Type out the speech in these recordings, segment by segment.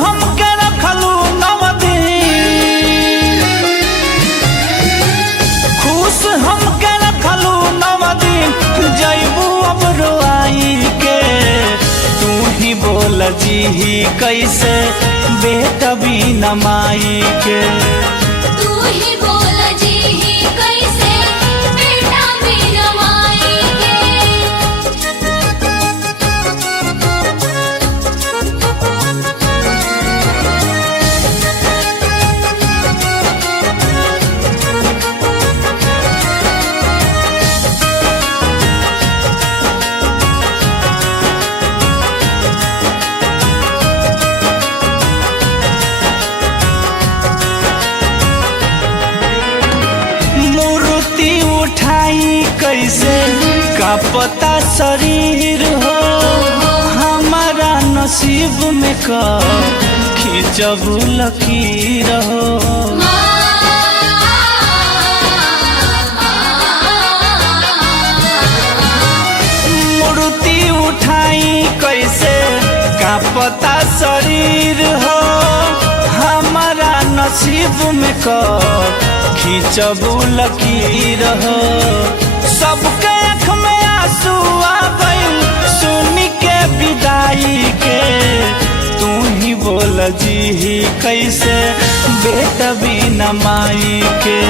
हमके रखलू नवदीन, खुश हमके रखलू नवदीन, जैबू अब रोआई के। तू ही बोल जी ही कैसे बेटा बिना माई के। तू ही बोल जी ही कैसे बेटा बिना माई के। उठाई कैसे का पता शरीर हो, हमारा नसीब में का खिंचबू लकीर हो। मूर्ति उठाई कैसे का पता शरीर हो, हमारा नसीब में का खिंचबू लकीर हो। सबके आँख में आंसू आ गइल सुन के विदाई के। तू ही बोल जी ही कैसे बेटा बिना माई के।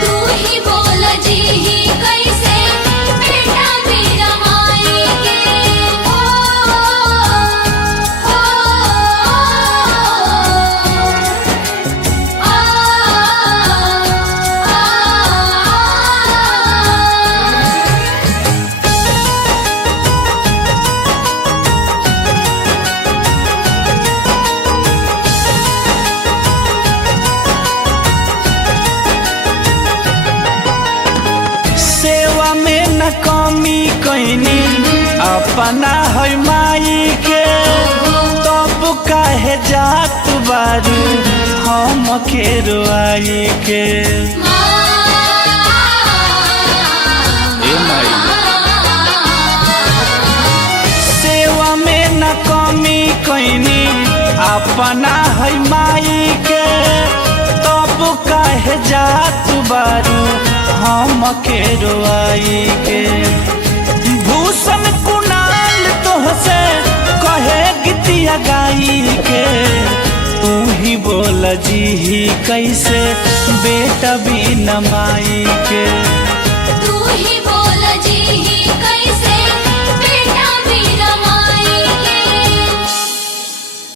तू ही बोल जी ही कैसे बेटा बिना माई के। सेवा में न कमी कैनी अपना है माई के। तब काहे जात बारू हम के रोआई के। सेवा में न कमी कैनी अपना है माई के। तब काहे जात बारू हम के रोआई के। भूषण कुणाल तोहसे कहे गीतिया गाई के। तू ही बोल जी ही कैसे बेटा बिना माई के।